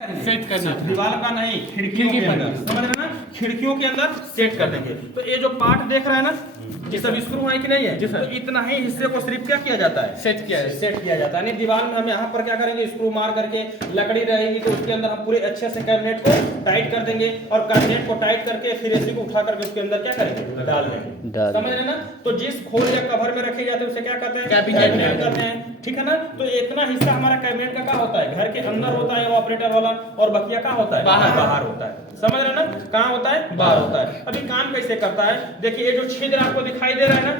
Set करना दीवार का नहीं, खिड़कियों के अंदर, समझ रहे हैं ना, खिड़कियों के अंदर सेट कर देंगे। तो ये जो पार्ट देख रहे हैं ना, ये सब स्क्रू है कि नहीं है, तो इतना ही हिस्से को सिर्फ क्या किया जाता है, सेट किया जाता है। नहीं दीवार में हम यहाँ पर क्या करेंगे, स्क्रू मार करके लकड़ी रहेगी तो उसके अंदर हम पूरे अच्छे से कैबिनेट को टाइट कर देंगे और कैबिनेट को टाइट करके फिर एसी को उठा करके उसके अंदर क्या करेंगे, डाल देंगे। समझ रहे हैं ना। तो जिस खोल या कवर में रखे जाते हैं उसे क्या कहते हैं, कैबिनेट कहते हैं। ठीक है ना। तो इतना हिस्सा हमारा कैबिनेट का क्या होता है, घर के अंदर होता है ऑपरेटर वाला, और बकिया क्या होता है, बाहर होता है। समझ रहे हैं ना, कहाँ होता है, बाहर होता है। अभी काम कैसे करता है, देखिए ये जो छिद्र आपको दिखाई दे रहा है ना,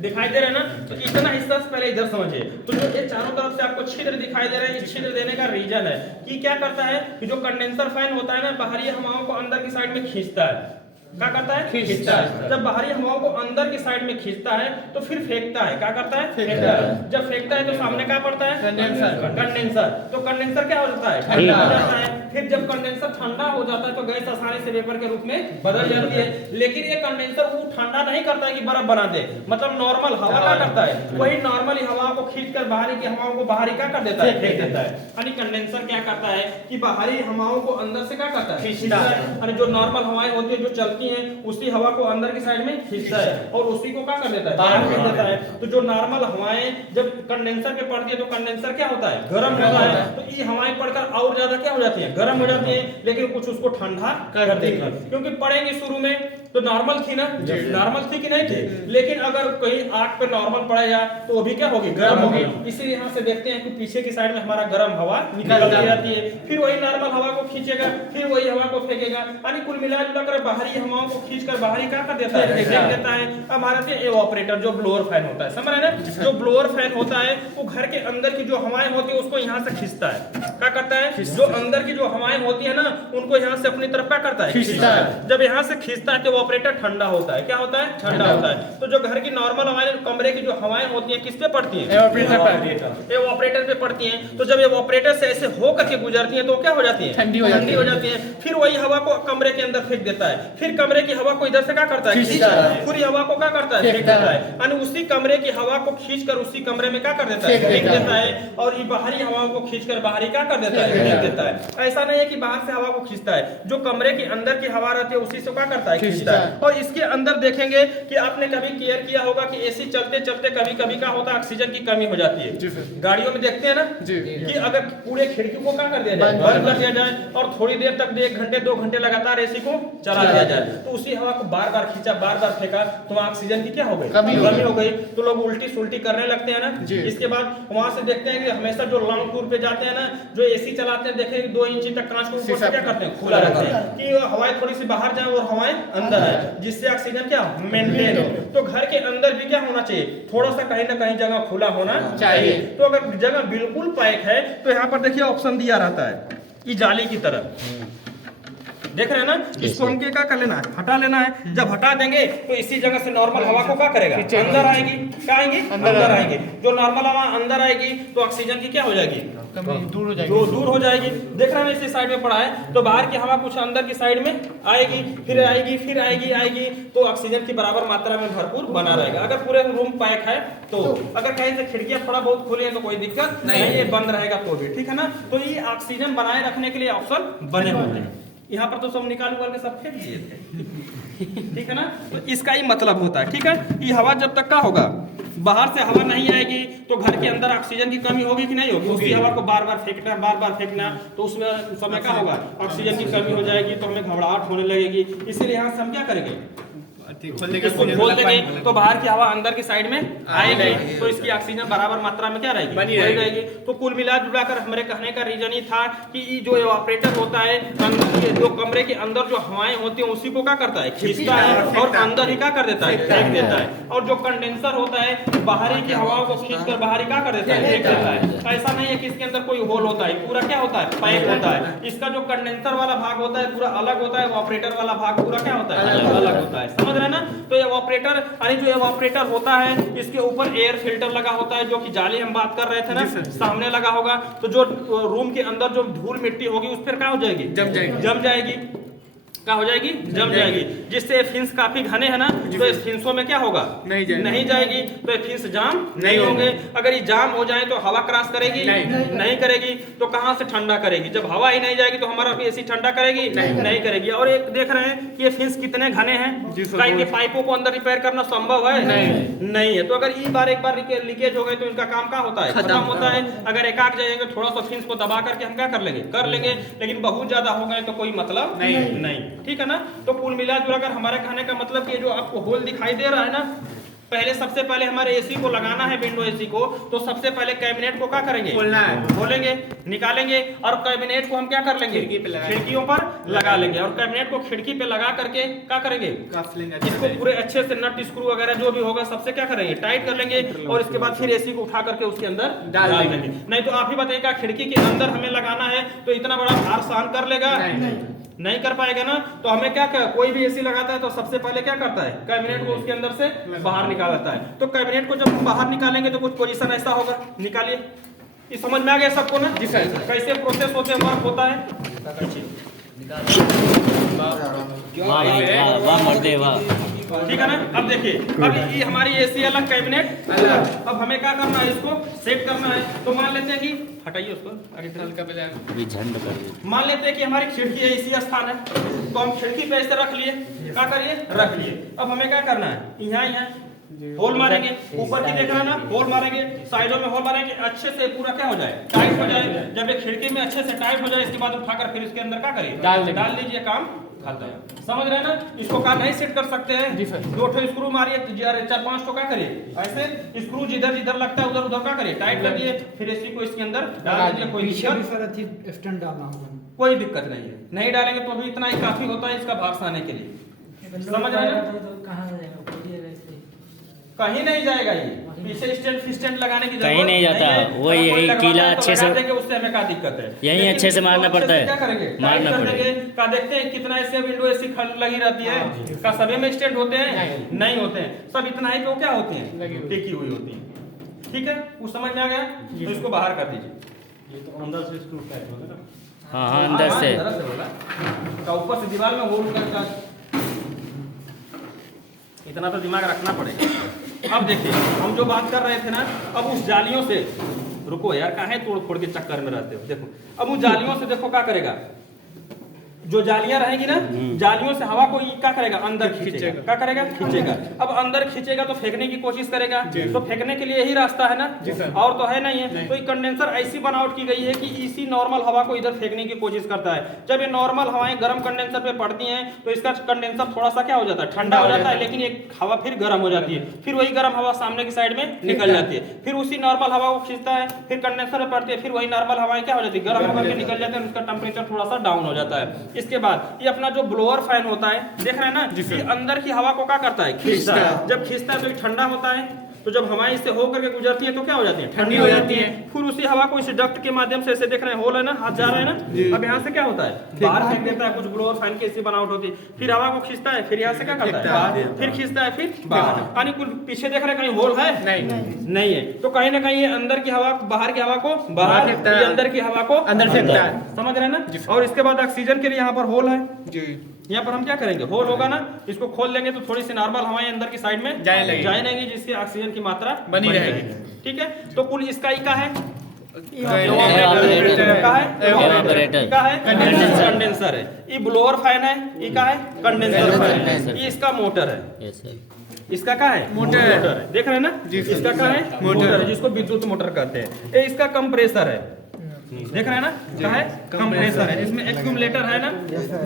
दिखाई दे रहा है ना, तो इतना हिस्सा पहले इधर समझिए। तो जो ये चारों तरफ से आपको छिद्र दिखाई दे रहे हैं, छिद्र देने का रीजन है कि क्या करता है कि जो कंडेंसर फैन होता है ना, बाहरी हवाओं को अंदर की साइड में खींचता है। क्या करता है, खींचता है। जब बाहरी हवाओं को अंदर की साइड में खींचता है तो फिर फेंकता है। क्या करता है, फेंकता है। जब फेंकता है तो सामने क्या पड़ता है, कंडेंसर। तो कंडेंसर क्या हो जाता है, ठंडा हो जाता है। फिर जब कंडेंसर ठंडा हो जाता है तो गैस आसानी से वेपर के रूप में बदल जाती है। लेकिन ये कंडेंसर वो ठंडा नहीं करता है कि बर्फ बना दे, मतलब नॉर्मल हवा क्या करता है, वही नॉर्मली हवा को खींचकर बाहरी की हवाओं को बाहरी क्या कर देता है, फेंक देता है। यानी कंडेंसर क्या करता है कि बाहरी हवाओं को अंदर से क्या करता है, खींचता है। यानी जो नॉर्मल हवाएं होती है जो चलती हैं उसी हवा को अंदर की साइड में खींचता है और उसी को क्या कर देता है, बाहर फेंक देता है। तो जो नॉर्मल हवाएं जब कंडेंसर पे पड़ती है तो कंडेंसर क्या होता है, गर्म होता है। तो ये हवाएं पड़कर और ज्यादा क्या हो जाती है, गर्म हो जाती है। लेकिन कुछ उसको ठंडा कर देगी, क्योंकि पड़ेंगे शुरू में तो नॉर्मल थी ना, नॉर्मल थी कि नहीं थी। लेकिन अगर कहीं आग पे नॉर्मल पड़ेगा तो वो भी क्या होगी, गर्म होगी। इसीलिए यहाँ से देखते हैं कि पीछे की साइड में हमारा गर्म हवा निकल जाती है, फिर वही नॉर्मल हवा को खींचेगा, फिर वही हवा को फेंकेगा। यानी कुल मिलाजुला कर बाहरी हवाओं को खींचकर बाहरी क्या कर देता है, फेंक देता है। अब हमारा एवापोरेटर जो ब्लोअर फैन होता है, समझ रहे हैं ना, जो ब्लोअर फैन होता है वो घर के अंदर की जो हवाएं होती है उसको यहाँ से खींचता है। क्या करता है, जो अंदर की जो हवाएं होती है ना उनको यहाँ से अपनी तरफ क्या करता है, खींचता है। जब यहाँ से खींचता है तो ऑपरेटर ठंडा होता है। क्या होता है, ठंडा होता है। तो जो घर की नॉर्मल हवाएं, कमरे की जो हवाएं होती हैं किस पे पड़ती हैं, एवापोरेटर पे पड़ती हैं। तो जब एवापोरेटर से ऐसे हो करके गुजरती हैं तो क्या हो जाती है, ठंडी हो जाती है। फिर वही हवा को कमरे के अंदर फेंक देता है। फिर कमरे की हवा को इधर से क्या करता है, खींचता है। पूरी हवा को क्या करता है, फेंक देता है। यानी उसी कमरे की हवा को खींचकर उसी कमरे में क्या कर देता है, फेंक देता है। और ये बाहरी हवाओं को खींचकर बाहरी क्या कर देता है, फेंक देता है। ऐसा नहीं है कि बाहर से हवा को खींचता है, जो कमरे के अंदर की हवा रहती है उसी से क्या करता है, खींचता है। और इसके अंदर देखेंगे कि आपने कभी केयर किया होगा कि एसी चलते चलते कभी कभी क्या होता है, ऑक्सीजन की कमी हो जाती है। गाड़ियों में देखते हैं ना कि अगर पूरे खिड़की को क्या कर दिया जाए, बंद कर दिया जाए और थोड़ी देर तक 1 घंटे 2 घंटे लगातार एसी को चला दिया जाए तो उसी हवा को बार बार खींचा, बार बार फेंका तो ऑक्सीजन की क्या हो गई, कमी हो गई। तो लोग उल्टी सुल्टी करने लगते हैं ना। इसके बाद वहां से देखते हैं कि हमेशा जो लॉन्ग टूर पे जाते हैं ना, जो एसी चलाते हैं, देखें 2 इंच तक कांच को ऊपर से क्या करते हैं, खुला रखते हैं कि हवाएं थोड़ी सी बाहर जाए और हवाएं अंदर आए, जिससे ऑक्सीजन क्या मेंटेन हो। तो घर के अंदर भी क्या होना चाहिए, थोड़ा सा कहीं ना कहीं जगह खुला होना चाहिए। तो अगर जगह बिल्कुल पैक है तो यहाँ पर देखिए ऑप्शन दिया रहता है ये जाली की तरह, देख रहे हैं ना। इसको हमके क्या कर लेना है, हटा लेना है। जब हटा देंगे तो इसी जगह से नॉर्मल हवा को क्या करेगा, अंदर आएगी। क्या आएंगी, अंदर आएगी। जो नॉर्मल हवा अंदर आएगी तो ऑक्सीजन की क्या हो जाएगी, दूर हो जाएगी। देख रहे हैं इसी साइड में पड़ा है तो बाहर की हवा कुछ अंदर की साइड में आएगी, फिर आएगी तो ऑक्सीजन की बराबर मात्रा में भरपूर बना रहेगा। अगर पूरे रूम पैक है तो अगर कहीं से खिड़कियां थोड़ा बहुत खुली है तो कोई दिक्कत नहीं है, बंद रहेगा तो भी ठीक है ना। तो ये ऑक्सीजन बनाए रखने के लिए ऑप्शन बने होते हैं। यहाँ पर तो सब निकाल के सब फेंक दिए थे ठीक है ना। तो इसका ही मतलब होता है, ठीक है। ये हवा जब तक का होगा, बाहर से हवा नहीं आएगी तो घर के अंदर ऑक्सीजन की कमी होगी कि नहीं होगी। उसी हवा को बार बार फेंकना तो उसमें उस समय क्या होगा, ऑक्सीजन की कमी हो जाएगी तो हमें घबराहट होने लगेगी। इसीलिए यहाँ से हम क्या करेंगे, खोल देंगे तो बाहर की हवा अंदर की साइड में आएगी तो इसकी ऑक्सीजन बराबर मात्रा में क्या रहेगी, बनी रहेगी। तो कुल मिला जुला कर हमारे कहने का रीजन ही था कि ये जो एवापोरेटर होता है, जो कमरे के अंदर जो हवाएं होती हैं उसी को क्या करता है, खींचता है और अंदर ही क्या कर देता है, फेंक देता है। और जो कंडेंसर होता है बाहरी की हवाओं को खींचकर बाहरी क्या कर देता है, फेंक देता है। ऐसा नहीं है कि इसके अंदर कोई होल होता है, पूरा क्या होता है, पैक होता है। इसका जो कंडेंसर वाला भाग होता है पूरा अलग होता है, एवापोरेटर वाला भाग पूरा क्या होता है, अलग होता है। समझ रहे हैं ना। तो एवापोरेटर यानी जो एवापोरेटर होता है इसके ऊपर एयर फिल्टर लगा होता है, जो कि जाली हम बात कर रहे थे ना, सामने लगा होगा। तो जो रूम के अंदर जो धूल मिट्टी होगी उस पर क्या हो जाएगी, जम जाएगी। क्या हो जाएगी, जम जाएगी। जिससे फिंस काफी घने है ना, तो इस फिंसों में क्या होगा, नहीं जाएगी, तो ये फिंस जाम नहीं होंगे। अगर ये जाम हो जाए तो हवा क्रॉस करेगी, नहीं करेगी। तो कहाँ से ठंडा करेगी, जब हवा ही नहीं जाएगी तो हमारा एसी ठंडा करेगी, नहीं करेगी। और एक देख रहे हैं कि ये फिंस कितने घने हैं, क्या इनके पाइपों को अंदर रिपेयर करना संभव है, नहीं है। तो अगर एक बार लीकेज हो गई तो इनका काम क्या होता है, खत्म होता है। अगर एकाक जाएंगे थोड़ा सा फिंस को दबा करके हम क्या कर लेंगे, लेकिन बहुत ज्यादा हो गए तो कोई मतलब नहीं। ठीक है ना। तो कुल मिला जुला कर हमारे कहने का मतलब कि जो आपको होल दिखाई दे रहा है ना, पहले सबसे पहले हमारे एसी को लगाना है, विंडो एसी को, तो सबसे पहले कैबिनेट को क्या करेंगे, खोलेंगे, निकालेंगे, और कैबिनेट को हम क्या कर लेंगे, खिड़कियों पर लगा लेंगे। और कैबिनेट को खिड़की पे लगा करके क्या करेंगे, इसको पूरे अच्छे से नट स्क्रू वगैरह जो भी होगा सबसे क्या करेंगे, टाइट कर लेंगे। और इसके बाद फिर एसी को उठा करके उसके अंदर डाल देंगे। नहीं तो आप ही बताइएगा, खिड़की के अंदर हमें लगाना है तो इतना बड़ा भार सहन कर लेगा, नहीं कर पाएगा ना। तो हमें क्या कोई भी एसी लगाता है तो सबसे पहले क्या करता है, कैबिनेट को उसके अंदर से बाहर निकालता है। तो कैबिनेट को जब हम बाहर निकालेंगे तो कुछ पोजीशन ऐसा होगा, निकालिए। ये समझ में आ गया सबको ना, जी सर, कैसे प्रोसेस होते हैं, वर्क होता है। ठीक है ना। अब देखिए, अब ये हमारी एसी अलग, कैबिनेट अलग। अब हमें क्या करना है, इसको सेट करना है। तो मान लेते हैं कि हटाइए उसको, मान लेते हैं कि हमारी खिड़की है, इसी स्थान है, तो हम खिड़की पे ऐसे रख लिए, क्या करिए, रख लिए। अब हमें क्या करना है, यहाँ होल मारेंगे, ऊपर की देख रहा है ना, होल मारेंगे, साइडों में होल मारेंगे, अच्छे से पूरा क्या हो जाए, टाइट हो जाए। जब एक खिड़की में अच्छे से टाइट हो जाए, इसके बाद उठाकर फिर इसके अंदर क्या करिए, डाल लीजिए, काम खाता है। समझ रहे हैं ना। इसको काम नहीं सेट कर सकते हैं जी सर, 2 स्क्रू मारिए, 4-5 तो क्या करिए, ऐसे स्क्रू जिधर जिधर लगता है उधर उधर क्या करिए, टाइट कर दिए, फिर इसी को इसके अंदर डाल दीजिए। कोई स्टैंड डालना होगा, कोई दिक्कत नहीं है, नहीं डालेंगे तो भी इतना ही काफी होता है इसका भार सहने के लिए। समझ रहे हैं ना, कहीं नहीं जाएगा। ये पीछे स्टैंड लगाने की कहीं नहीं जाता, वो यही कीला अच्छे से, उससे हमें क्या दिक्कत है, यही अच्छे से मारना पड़ता है, क्या करेंगे, मारना पड़ेगा। क्या देखते हैं कितना ऐसे विंडो ऐसी लगी रहती है, क्या सभी में स्टैंड होते हैं, नहीं होते हैं, सब इतना ही तो क्या होते हैं, टिकी हुई होती है। ठीक है, वो समझ में आ गया। तो इसको बाहर कर दीजिए। ये तो अंदर से स्क्रू टाइट होगा ना, हाँ अंदर से होगा, ऊपर से दीवार में होल करके, इतना तो दिमाग रखना पड़ेगा। अब देखिए, हम जो बात कर रहे थे ना, अब उस जालियों से, रुको यार, काहे तोड़ फोड़ के चक्कर में रहते हो। देखो, अब उस जालियों से देखो क्या करेगा, जो जालियां रहेंगी ना, जालियों से हवा को क्या करेगा, अंदर खींचेगा, क्या करेगा, खींचेगा। अब अंदर खींचेगा तो फेंकने की कोशिश करेगा, तो फेंकने के लिए यही रास्ता है ना, और तो है नहीं है। तो ये कंडेंसर ऐसी बनावट की गई है कि इसी नॉर्मल हवा को इधर फेंकने की कोशिश करता है। जब ये नॉर्मल हवाएं गर्म कंडेंसर पे पड़ती हैं तो इसका कंडेंसर थोड़ा सा क्या हो जाता है, ठंडा हो जाता है, लेकिन एक हवा फिर गर्म हो जाती है, फिर वही गर्म हवा सामने की साइड में निकल जाती है, फिर उसी नॉर्मल हवा को खींचता है, फिर कंडेंसर में पड़ती है, फिर वही नॉर्मल हवाएं क्या हो जाती है, गर्म होकर के निकल जाते हैं, उसका टेम्परेचर थोड़ा सा डाउन हो जाता है। इसके बाद ये अपना जो ब्लोअर फैन होता है, देख रहे हैं ना, ये अंदर की हवा को क्या करता है, खींचता है। जब खींचता है तो ये ठंडा होता है, तो जब हवाएं इससे होकर के गुजरती है तो क्या हो जाती है, ठंडी हो जाती है। फिर उसी हवा को इस डक्ट के माध्यम से ऐसे देख रहे हैं, होल है ना, हाथ जा रहा है ना, अब यहाँ से क्या होता है, बाहर फेंक देता है। कुछ ब्लोअर फैन की ऐसी बनावट होती है, फिर हवा को खींचता है, फिर यहाँ से क्या करता है, फिर खींचता है, फिर बाहर। यानी कुछ पीछे देख रहे हैं, कहीं होल है, नहीं है। तो कहीं ना कहीं अंदर की हवा, बाहर की हवा को बाहर, अंदर की हवा को अंदर फेंकता है। समझ रहे हैं ना। और इसके बाद ऑक्सीजन के लिए यहाँ पर होल है, यहाँ पर हम क्या करेंगे, होल होगा ना, इसको खोल लेंगे तो थोड़ी सी नॉर्मल हवाएं अंदर की साइड में जाए लगेगी, जिससे ऑक्सीजन की मात्रा बनी रहेगी। ठीक है, तो कुल इसका ही का है, कंडेंसर है, ये ब्लोअर फैन है, ये का है, कंडेंसर फैन है, ये इसका मोटर है, इसका क्या है, मोटर है। देख रहे हैं ना, इसका क्या है, मोटर है, जिसको विद्युत मोटर कहते हैं। ये इसका कंप्रेसर है, देख रहे हैं ना, क्या है, कंप्रेसर है, जिसमें एक्यूमुलेटर है ना,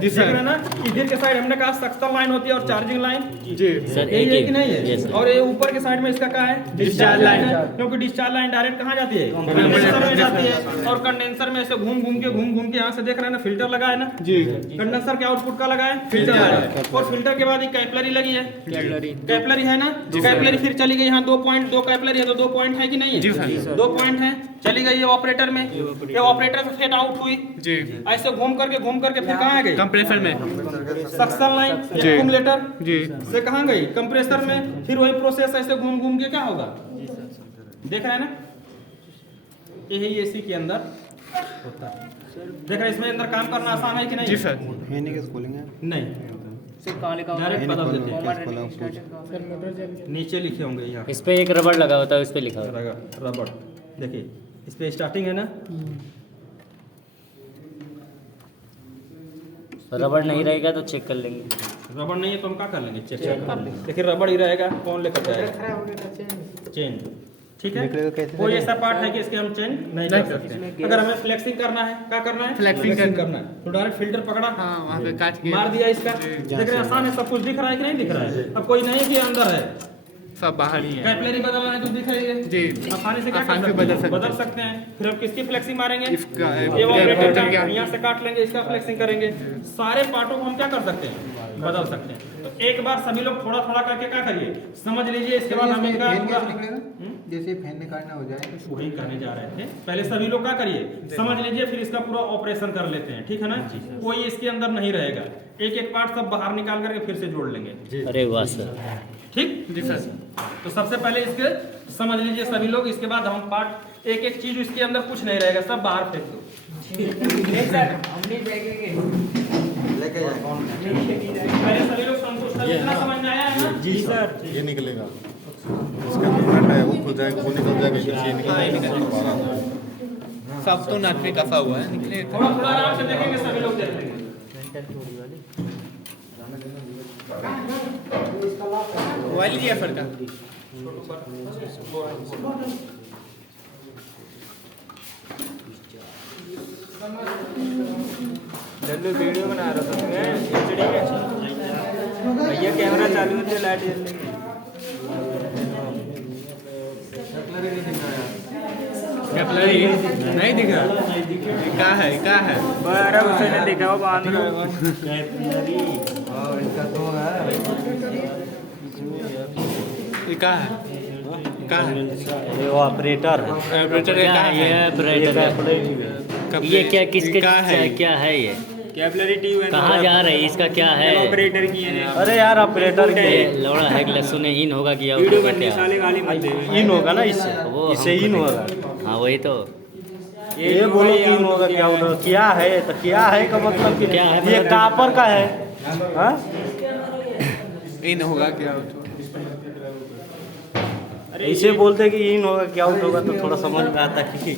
देख रहे हैं ना। इधर के साइड हमने कहा सक्शन लाइन होती है और चार्जिंग लाइन, यही है कि नहीं है। और ये ऊपर के साइड में इसका क्या है, डिस्चार्ज लाइन, क्योंकि डिस्चार्ज लाइन डायरेक्ट कहाँ जाती है, कंडेंसर में जाती है। और कंडेंसर में ऐसे घूम घूम के यहाँ से देख रहे हैं ना, फिल्टर लगा है ना, कंडेंसर के आउटपुट का लगा है, फिल्टर है। और फिल्टर के बाद कैपिलरी लगी है, कैपिलरी है ना, कैपिलरी फिर चली गई यहाँ 2 पॉइंट, 2 कैपिलरी है तो 2 पॉइंट है कि नहीं है, 2 पॉइंट है, चली गई है ऑपरेटर में, ये ऑपरेटर से फेड आउट हुई जी, ऐसे घूम करके फिर कहाँ गई, कंप्रेसर में, सक्शन लाइन एक्यूमुलेटर जी से कहाँ गई, कंप्रेसर में। फिर वही प्रोसेस ऐसे घूम के क्या होगा, देख रहे हैं ना, यही एसी के अंदर होता है। देख रहे हैं इसमें अंदर काम करना आसान है कि नहीं? जी सर। नहीं, डायरेक्ट बदल देते हैं। नीचे लिखे होंगे यहाँ इस पे एक रबड़ लगा होता है, उस पे लिखा होता रबड़। देखिए इस पे स्टार्टिंग है ना, है। रबड़ नहीं रहेगा तो चेक कर लेंगे। रबड़ नहीं है तो हम क्या कर लेंगे, चेक कर लेंगे। लेकिन रबड़ ही रहेगा, कौन लेकर जाएगा? चेंज, ठीक है। कोई ऐसा पार्ट है कि इसके हम चेंज नहीं कर सकते। अगर हमें फ्लेक्सिंग करना है, क्या करना है? फ्लेक्सिंग करना है तो डायरेक्ट फिल्टर पकड़ा, हाँ वहाँ पे काट के मार दिया इसका। देख रहे हैं आसान है, सब कुछ दिख रहा है कि नहीं दिख रहा है? अब कोई नहीं कि अंदर है, सब बाहर ही है। कैपिलरी बदलना है तो दिख रही है जी, आसानी से क्या आसानी से कर सकते हैं? बदल सकते हैं। फिर हम किसकी फ्लेक्सिंग मारेंगे? इसका ये ऑपरेटर का, क्या यहाँ से काट लेंगे, इसका फ्लेक्सिंग करेंगे। सारे पार्टों को हम क्या कर सकते हैं? बदल सकते हैं। तो एक बार सभी लोग थोड़ा थोड़ा करके क्या करिए, समझ लीजिए। इसके बाद हम इनका जैसे फैन निकालना हो जाए, वही करने जा रहे थे। पहले सभी लोग क्या करिए, समझ लीजिए, फिर इसका पूरा ऑपरेशन कर लेते हैं, ठीक है ना? कोई इसके अंदर नहीं रहेगा, एक एक पार्ट सब बाहर निकाल करके फिर से जोड़ लेंगे। अरे वाह सर। ठीक जी सर। तो सबसे पहले इसके समझ लीजिए सभी लोग। इसके बाद हम पार्ट एक एक चीज, इसके अंदर कुछ नहीं रहेगा, सब बाहर फेंक दो। पहले सभी लोग संतुष्ट हैं, इतना समझ में आया है ना? जी सर। ये निकलेगा, उसका जो नट है वो खुल जाएगा, वो निकल जाएगा, ये निकलेगा। सब तो नट में कसा हुआ है, निकले थोड़ा थोड़ा आराम से देखेंगे, सभी लोग देख लेंगे। मोबाइल लिया सर का। जल्दी वीडियो बना रहा था मैं एचडी में। भैया कैमरा चालू है तो लाइट जल रही है। कैपिलरी नहीं दिख रहा, क्या है क्या है? बड़ा उसे नहीं दिखा, वो बांध रहा है। ये क्या है? क्या है? ये ऑपरेटर है। ऑपरेटर क्या क्या है ये? है? ऑपरेटर है। ये क्या, किसके क्या है? क्या है ये? कैपिलरी ट्यूब है। कहाँ जा रहे हैं? इसका क्या है? ऑपरेटर की है। अरे यार ऑपरेटर ये लौड़ा है कि लहसुन है, इन होगा कि आउट वीडियो होगा बनने क्या? साले गाली मत दे। इन होगा ना, इससे वो इससे हमको इन नहीं होगा। पता। हाँ वही तो। ये बोलो कि इन होगा, क्या होगा? क्या है तो क्या है का मतलब कि क्या है? ये कापर का है, हाँ? इन होगा क्या? ऐसे बोलते कि इन होगा क्या आउट होगा तो थोड़ा समझ में आता कि